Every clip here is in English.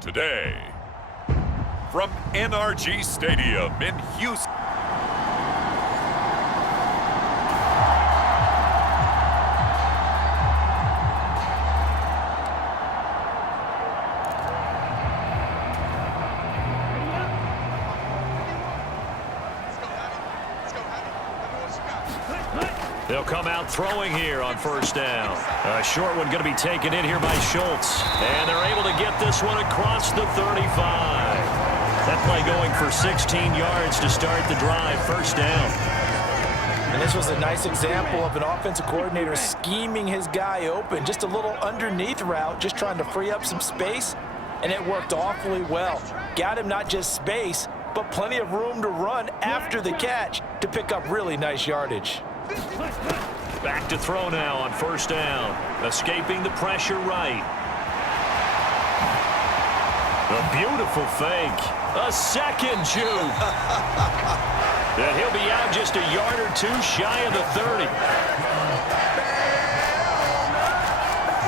today. From NRG Stadium in Houston. They'll come out throwing here on first down. A short one going to be taken in here by Schultz. And they're able to get this one across the 35. That play going for 16 yards to start the drive. First down. And this was a nice example of an offensive coordinator scheming his guy open. Just a little underneath route, just trying to free up some space. And it worked awfully well. Got him not just space, but plenty of room to run after the catch to pick up really nice yardage. Back to throw now on first down. Escaping the pressure right. A beautiful fake. A second juke. And he'll be out just a yard or two shy of the 30.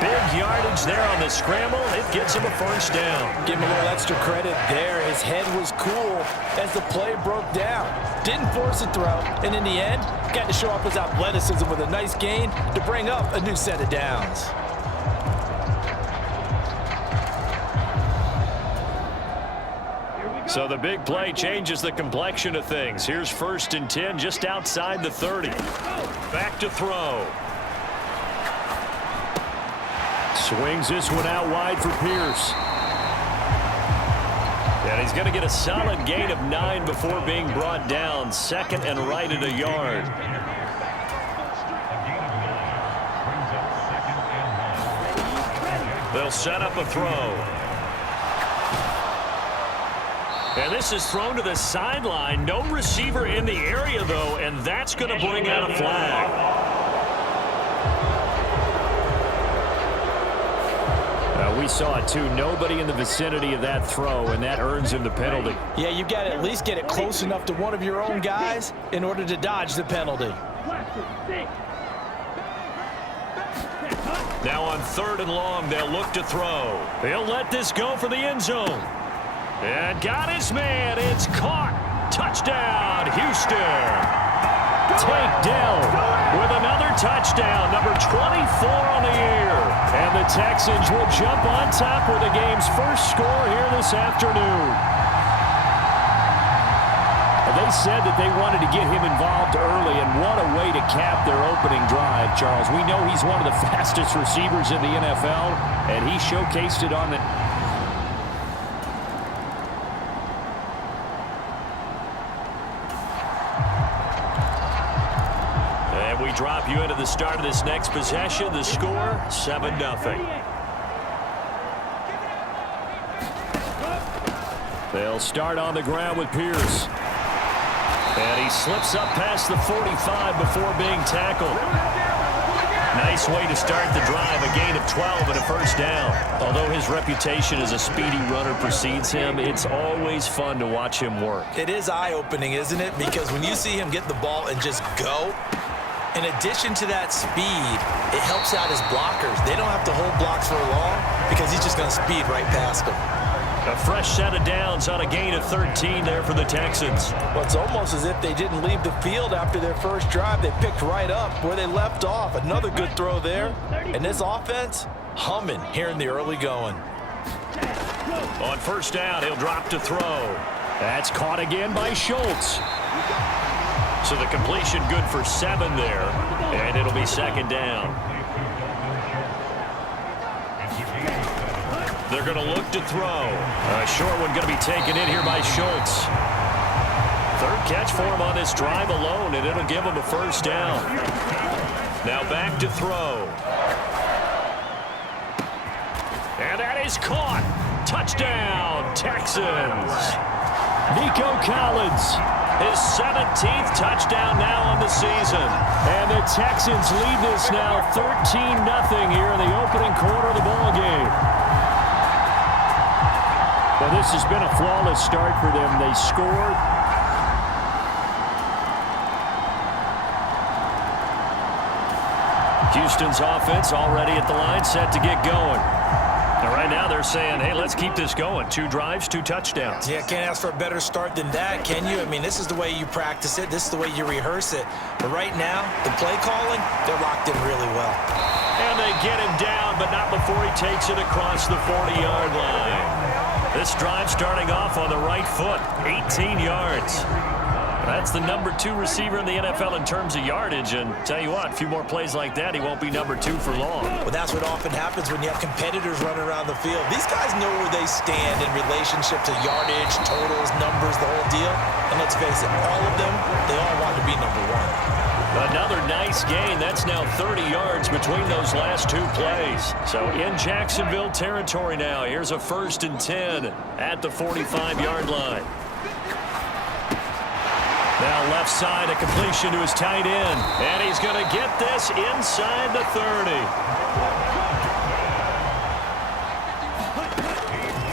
Big yardage there on the scramble. It gets him a first down. Give him a little extra credit there. His head was cool as the play broke down. Didn't force a throw, and in the end, got to show off his athleticism with a nice gain to bring up a new set of downs. So the big play changes the complexion of things. Here's first and 10 just outside the 30. Back to throw. Swings this one out wide for Pierce. And he's going to get a solid gain of 9 before being brought down. Second and right at a yard. They'll set up a throw. And this is thrown to the sideline. No receiver in the area, though, and that's going to bring out a flag. We saw it, too. Nobody in the vicinity of that throw, and that earns him the penalty. Yeah, you got to at least get it close enough to one of your own guys in order to dodge the penalty. Now on third and long, they'll look to throw. They'll let this go for the end zone. And got his man. It's caught. Touchdown, Houston. Tank Dell with another touchdown, number 24 on the year. And the Texans will jump on top with the game's first score here this afternoon. They said that they wanted to get him involved early, and what a way to cap their opening drive, Charles. We know he's one of the fastest receivers in the NFL, and he showcased it on the... Drop you into the start of this next possession. The score, 7-0. They'll start on the ground with Pierce. And he slips up past the 45 before being tackled. Nice way to start the drive, a gain of 12 and a first down. Although his reputation as a speedy runner precedes him, it's always fun to watch him work. It is eye-opening, isn't it? Because when you see him get the ball and just go, in addition to that speed, it helps out his blockers. They don't have to hold blocks for long because he's just going to speed right past them. A fresh set of downs on a gain of 13 there for the Texans. Well, it's almost as if they didn't leave the field after their first drive. They picked right up where they left off. Another good throw there. And this offense, humming here in the early going. On first down, he'll drop to throw. That's caught again by Schultz. So the completion good for 7 there, and it'll be second down. They're going to look to throw. A short one going to be taken in here by Schultz. Third catch for him on this drive alone, and it'll give him a first down. Now back to throw. And that is caught. Touchdown, Texans. Nico Collins. His 17th touchdown now on the season. And the Texans lead this now 13-0 here in the opening quarter of the ballgame. Well, this has been a flawless start for them. They scored. Houston's offense already at the line, set to get going. And right now they're saying, hey, let's keep this going. 2 drives, 2 touchdowns. Yeah, can't ask for a better start than that, can you? I mean, this is the way you practice it. This is the way you rehearse it. But right now, the play calling, they're locked in really well. And they get him down, but not before he takes it across the 40-yard line. This drive starting off on the right foot, 18 yards. That's the number 2 receiver in the NFL in terms of yardage. And tell you what, a few more plays like that, he won't be number 2 for long. Well, that's what often happens when you have competitors running around the field. These guys know where they stand in relationship to yardage, totals, numbers, the whole deal. And let's face it, all of them, they all want to be number 1. Another nice gain. That's now 30 yards between those last 2 plays. So in Jacksonville territory now. Here's a 1st and 10 at the 45-yard line. Now left side, a completion to his tight end. And he's going to get this inside the 30.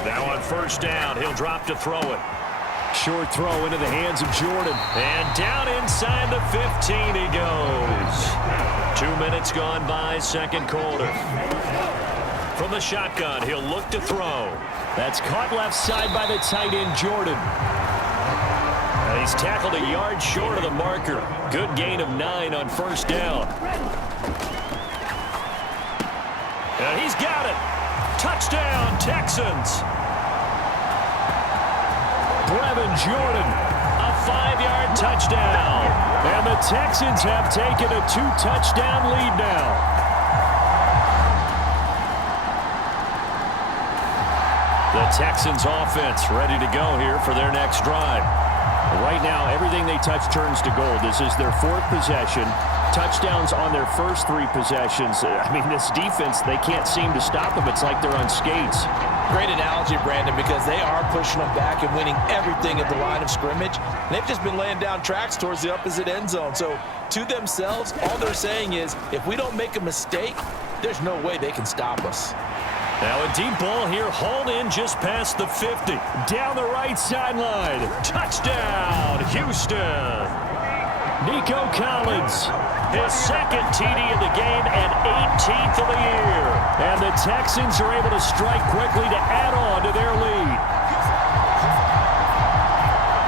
Now on 1st down, he'll drop to throw it. Short throw into the hands of Jordan. And down inside the 15 he goes. 2 minutes gone by, 2nd quarter. From the shotgun, he'll look to throw. That's caught left side by the tight end, Jordan. And he's tackled a yard short of the marker. Good gain of 9 on 1st down. And he's got it. Touchdown, Texans. Brevin Jordan, a 5-yard touchdown. And the Texans have taken a 2-touchdown lead now. The Texans offense ready to go here for their next drive. Right now, everything they touch turns to gold. This is their 4th possession. Touchdowns on their first 3 possessions. I mean, this defense, they can't seem to stop them. It's like they're on skates. Great analogy, Brandon, because they are pushing them back and winning everything at the line of scrimmage. And they've just been laying down tracks towards the opposite end zone. So to themselves, all they're saying is, if we don't make a mistake, there's no way they can stop us. Now a deep ball here, hauled in just past the 50. Down the right sideline. Touchdown, Houston. Nico Collins, his 2nd TD of the game and 18th of the year. And the Texans are able to strike quickly to add on to their lead.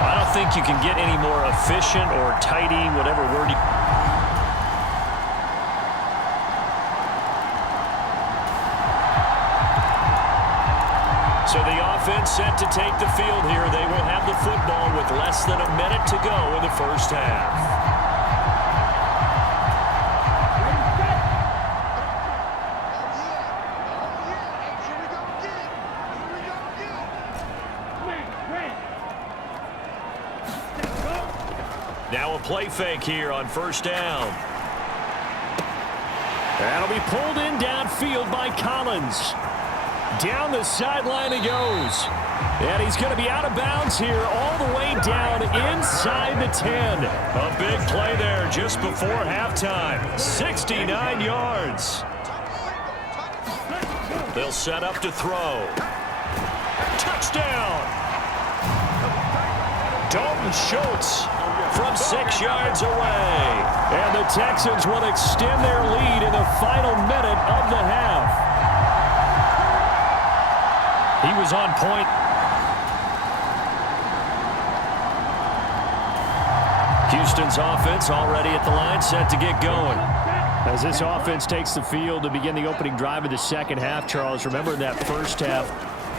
I don't think you can get any more efficient or tidy, whatever word you... So the offense set to take the field here. They will have the football with less than a minute to go in the 1st half. Now a play fake here on 1st down. That'll be pulled in downfield by Collins. Down the sideline he goes. And he's going to be out of bounds here all the way down inside the 10. A big play there just before halftime. 69 yards. They'll set up to throw. Touchdown. Dalton Schultz from 6 yards away. And the Texans will extend their lead in the final minute of the half. He was on point. Houston's offense already at the line, set to get going. As this offense takes the field to begin the opening drive of the 2nd half, Charles, remember in that 1st half,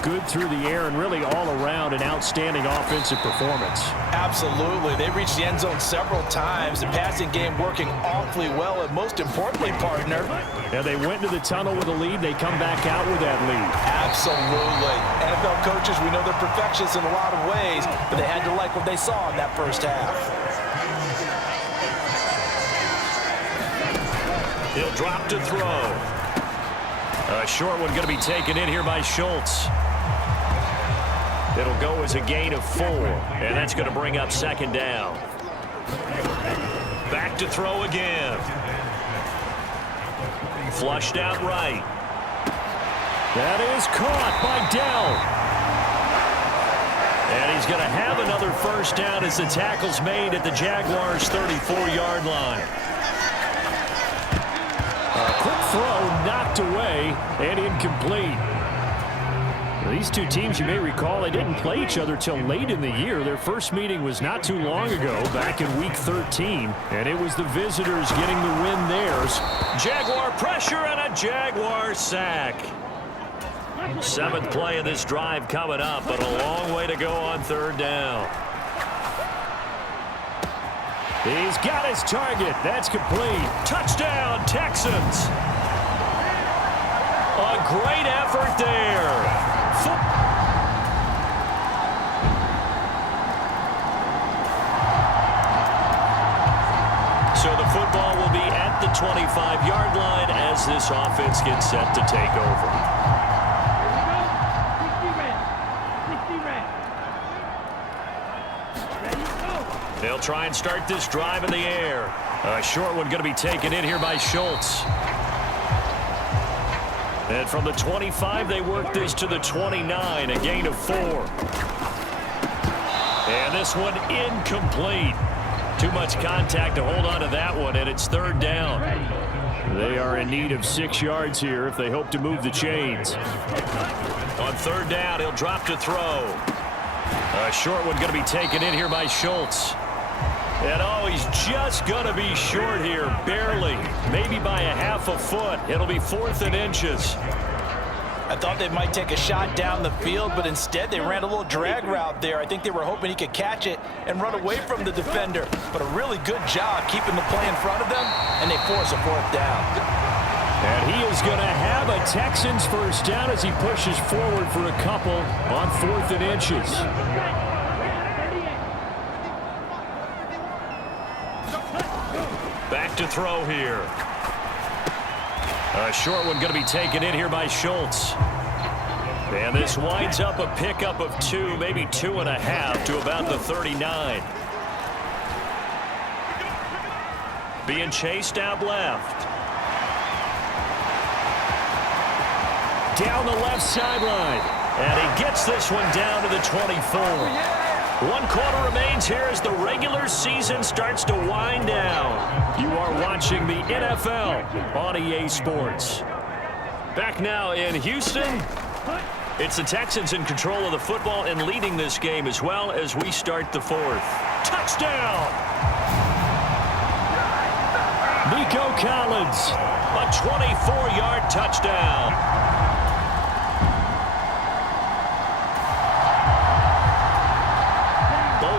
good through the air and really all around an outstanding offensive performance. Absolutely. They reached the end zone several times. The passing game working awfully well, and most importantly, partner. Yeah, they went into the tunnel with a lead. They come back out with that lead. Absolutely. NFL coaches, we know they're perfectionists in a lot of ways, but they had to like what they saw in that 1st half. He'll drop to throw. A short one going to be taken in here by Schultz. It'll go as a gain of 4, and that's going to bring up 2nd down. Back to throw again. Flushed out right. That is caught by Dell. And he's going to have another 1st down as the tackle's made at the Jaguars' 34-yard line. A quick throw knocked away and incomplete. These two teams, you may recall, they didn't play each other till late in the year. Their first meeting was not too long ago, back in Week 13, and it was the visitors getting the win there. Jaguar pressure and a Jaguar sack. 7th play of this drive coming up, but a long way to go on 3rd down. He's got his target. That's complete. Touchdown, Texans. A great effort there. So the football will be at the 25-yard line as this offense gets set to take over. They'll try and start this drive in the air. A short one going to be taken in here by Schultz. And from the 25, they work this to the 29, a gain of 4. And this one incomplete. Too much contact to hold on to that one, and it's 3rd down. They are in need of 6 yards here if they hope to move the chains. On 3rd down, he'll drop to throw. A short one going to be taken in here by Schultz. And oh, he's just going to be short here, barely, maybe by a half a foot. It'll be 4th and inches. I thought they might take a shot down the field, but instead they ran a little drag route there. I think they were hoping he could catch it and run away from the defender. But a really good job keeping the play in front of them, and they force a 4th down. And he is going to have a Texans first down as he pushes forward for a couple on 4th and inches. Back to throw here. A short one going to be taken in here by Schultz. And this winds up a pickup of 2, maybe 2.5 to about the 39. Being chased out left. Down the left sideline. And he gets this one down to the 24. 1 quarter remains here as the regular season starts to wind down. You are watching the NFL on EA Sports. Back now in Houston, it's the Texans in control of the football and leading this game as well as we start the 4th. Touchdown! Nico Collins, a 24-yard touchdown.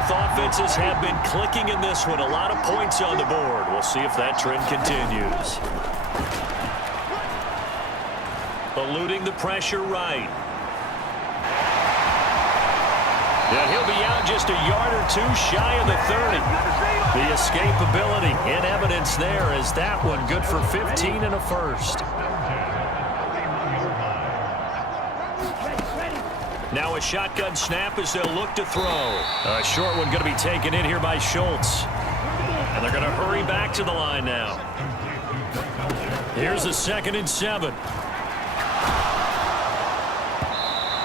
Offenses have been clicking in this one. A lot of points on the board. We'll see if that trend continues. Eluding the pressure right. And he'll be out just a yard or 2 shy of the 30. The escapability in evidence there as that one good for 15 and a first. Now a shotgun snap as they'll look to throw. A short one going to be taken in here by Schultz. And they're going to hurry back to the line now. Here's a 2nd and 7.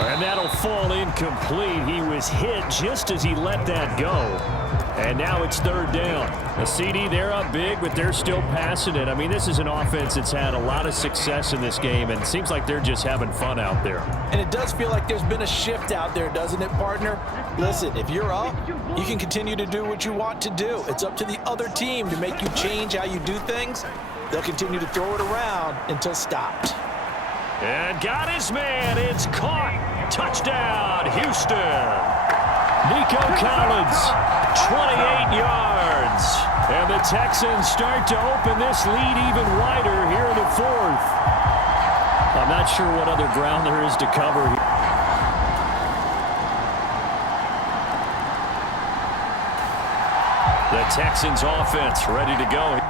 And that'll fall incomplete. He was hit just as he let that go. And now it's 3rd down. A CD, they're up big, but they're still passing it. I mean, this is an offense that's had a lot of success in this game, and it seems like they're just having fun out there. And it does feel like there's been a shift out there, doesn't it, partner? Listen, if you're up, you can continue to do what you want to do. It's up to the other team to make you change how you do things. They'll continue to throw it around until stopped. And got his man. It's caught. Touchdown, Houston. Nico Collins, 28 yards. And the Texans start to open this lead even wider here in the 4th. I'm not sure what other ground there is to cover here. The Texans offense ready to go.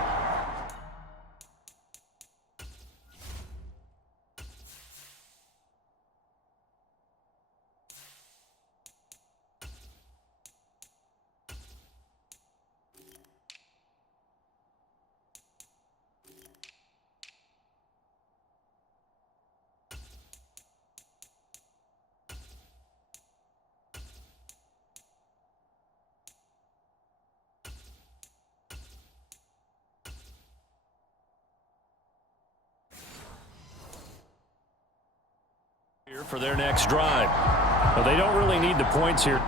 for their next drive. But they don't really need the points here.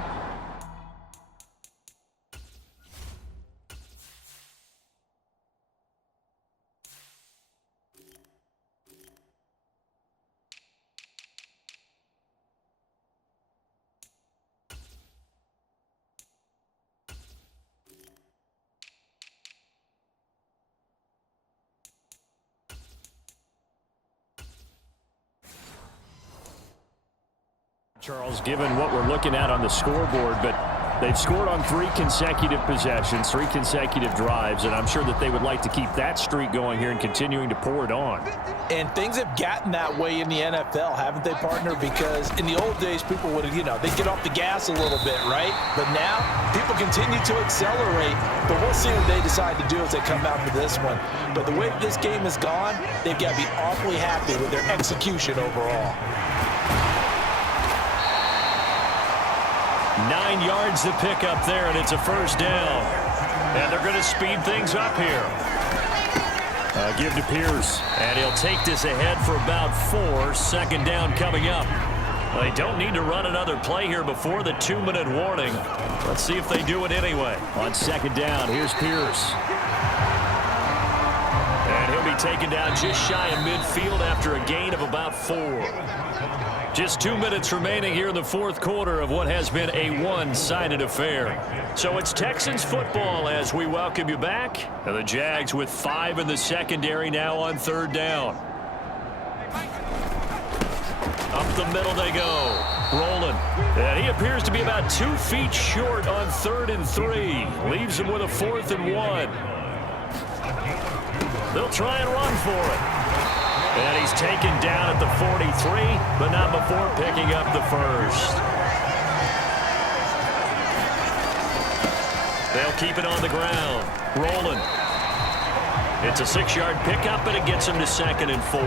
Charles, given what we're looking at on the scoreboard, but they've scored on 3 consecutive possessions, 3 consecutive drives, and I'm sure that they would like to keep that streak going here and continuing to pour it on. And things have gotten that way in the NFL, haven't they, partner? Because in the old days, people would, they'd get off the gas a little bit, right? But now, people continue to accelerate. But we'll see what they decide to do as they come out for this one. But the way this game has gone, they've got to be awfully happy with their execution overall. 9 yards to pick up there, and it's a first down. And they're going to speed things up here. Give to Pierce, and he'll take this ahead for about 4. Second down coming up. They don't need to run another play here before the 2-minute warning. Let's see if they do it anyway. On second down, here's Pierce. And he'll be taken down just shy of midfield after a gain of about 4. Just 2 minutes remaining here in the fourth quarter of what has been a one-sided affair. So it's Texans football as we welcome you back. And the Jags with 5 in the secondary now on third down. Up the middle they go. Rolling. And he appears to be about 2 feet short on 3rd and 3. Leaves him with a 4th and 1. They'll try and run for it. And he's taken down at the 43, but not before picking up the first. They'll keep it on the ground. Rolling. It's a 6-yard pickup, and it gets him to 2nd and 4.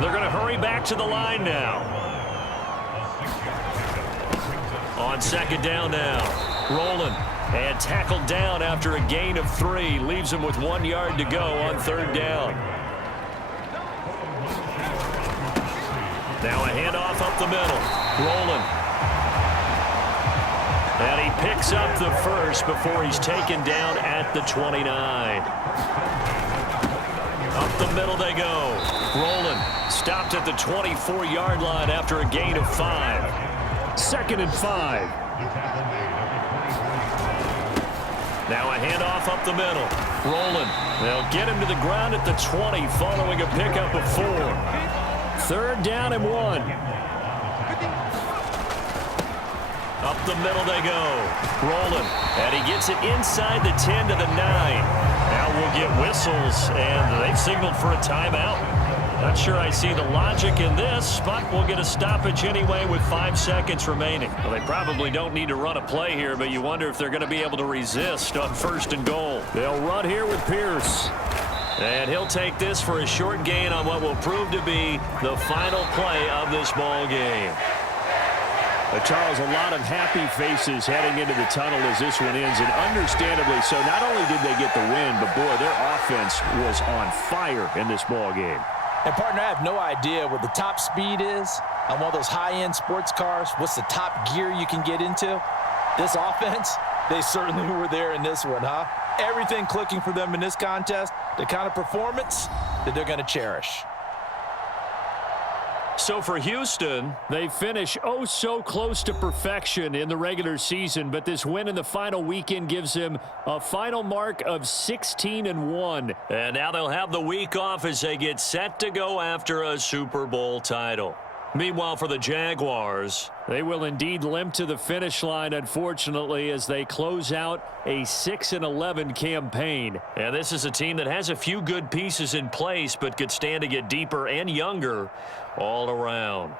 They're going to hurry back to the line now. On second down now. Rolling. And tackled down after a gain of 3. Leaves him with 1 yard to go on third down. Now a handoff up the middle. Rolling. And he picks up the first before he's taken down at the 29. Up the middle they go. Rolling. Stopped at the 24-yard line after a gain of 5. 2nd and 5. Now a handoff up the middle. Rolling. They'll get him to the ground at the 20 following a pickup of 4. 3rd down and 1. Up the middle they go. Rolling. And he gets it inside the 10 to the 9. Now we'll get whistles, and they've signaled for a timeout. Not sure I see the logic in this, but we'll get a stoppage anyway with 5 seconds remaining. Well, they probably don't need to run a play here, but you wonder if they're going to be able to resist on 1st and goal. They'll run here with Pierce. And he'll take this for a short gain on what will prove to be the final play of this ball game. Charles, a lot of happy faces heading into the tunnel as this one ends, and understandably so. Not only did they get the win, but boy, their offense was on fire in this ball game. And partner, I have no idea what the top speed is on one of those high-end sports cars. What's the top gear you can get into? This offense, they certainly were there in this one, huh? Everything clicking for them in this contest, the kind of performance that they're going to cherish. So for Houston, they finish oh so close to perfection in the regular season, but this win in the final weekend gives them a final mark of 16-1. And now they'll have the week off as they get set to go after a Super Bowl title. Meanwhile, for the Jaguars, they will indeed limp to the finish line, unfortunately, as they close out a 6-11 campaign. And this is a team that has a few good pieces in place, but could stand to get deeper and younger all around.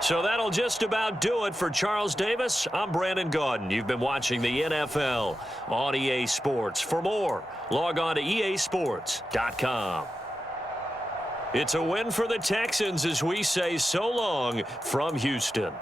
So that'll just about do it for Charles Davis. I'm Brandon Gaudin. You've been watching the NFL on EA Sports. For more, log on to easports.com. It's a win for the Texans as we say so long from Houston.